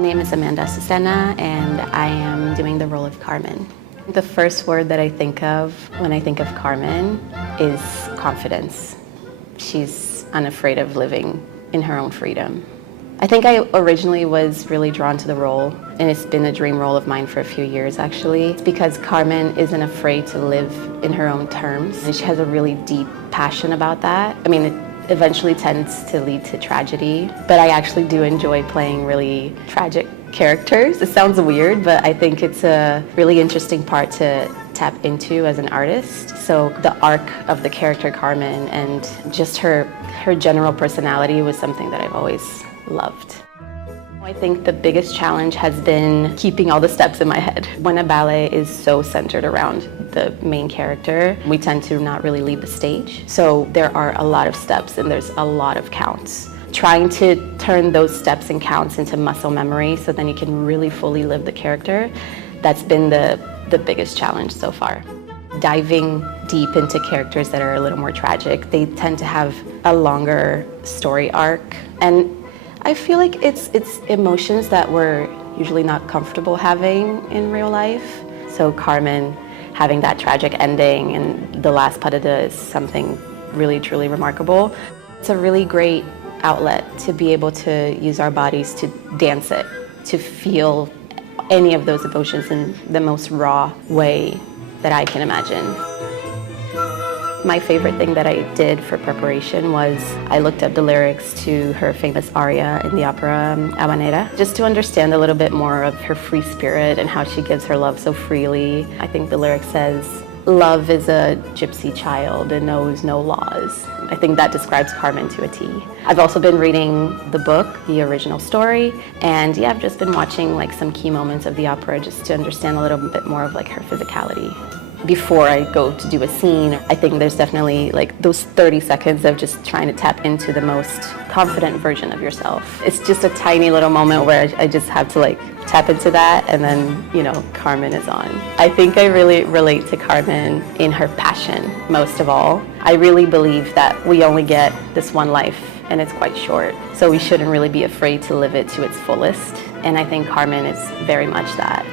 My name is Amanda Assucena, and I am doing the role of Carmen. The first word that I think of when I think of Carmen is confidence. She's unafraid of living in her own freedom. I think I originally was really drawn to the role, and it's been a dream role of mine for a few years actually. It's because Carmen isn't afraid to live in her own terms, and she has a really deep passion about that. I mean, it eventually tends to lead to tragedy, but I actually do enjoy playing really tragic characters. It sounds weird, but I think it's a really interesting part to tap into as an artist. So the arc of the character Carmen and just her general personality was something that I've always loved. I think the biggest challenge has been keeping all the steps in my head. When a ballet is so centered around the main character, we tend to not really leave the stage. So there are a lot of steps and there's a lot of counts. Trying to turn those steps and counts into muscle memory so then you can really fully live the character, that's been the biggest challenge so far. Diving deep into characters that are a little more tragic, they tend to have a longer story arc. And I feel like it's emotions that we're usually not comfortable having in real life. So Carmen having that tragic ending and the last pas de deux is something really, truly remarkable. It's a really great outlet to be able to use our bodies to dance it, to feel any of those emotions in the most raw way that I can imagine. My favorite thing that I did for preparation was I looked up the lyrics to her famous aria in the opera Habanera, just to understand a little bit more of her free spirit and how she gives her love so freely. I think the lyric says, "Love is a gypsy child and knows no laws." I think that describes Carmen to a T. I've also been reading the book, the original story, and yeah, I've just been watching like some key moments of the opera just to understand a little bit more of like her physicality. Before I go to do a scene, I think there's definitely like those 30 seconds of just trying to tap into the most confident version of yourself. It's just a tiny little moment where I just have to like tap into that, and then, you know, Carmen is on. I think I really relate to Carmen in her passion, most of all. I really believe that we only get this one life, and it's quite short. So we shouldn't really be afraid to live it to its fullest. And I think Carmen is very much that.